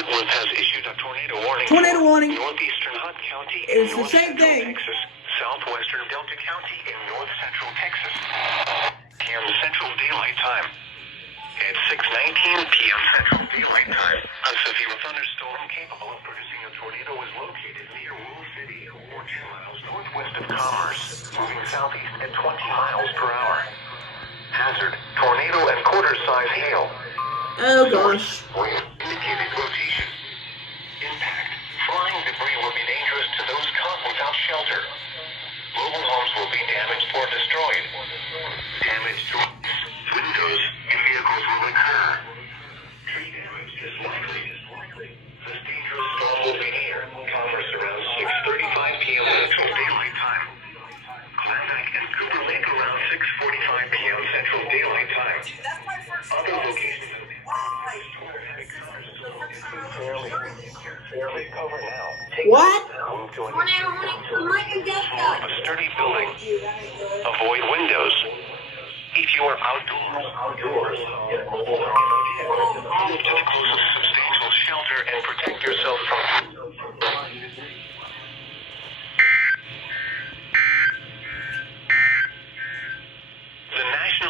Fort Worth has issued a tornado warning. Tornado warning. Northeastern Hunt County in It's the north same central thing. Texas, southwestern Delta County in north central Texas. PM Central Daylight Time. At 6:19 p.m. Central Daylight Time, a severe thunderstorm capable of producing a tornado is located near Wool City, or 2 miles northwest of Commerce, moving southeast at 20 miles per hour. Hazard: tornado and quarter-size hail. Oh gosh. Wind indicated rotation. Impact: flying debris will be dangerous to those caught without shelter. Mobile homes will be damaged or destroyed. Damage to windows and vehicles will occur. Tree damage is likely. This dangerous storm will be near Commerce around 6:35 p.m. Central Daylight Time. Klamath and Cooper Lake around 6:45 p.m. Central Daylight Time. Other locations fairly cover now. What? A sturdy building. Avoid windows. If you are outdoors, move to the closest substantial shelter and protect yourself from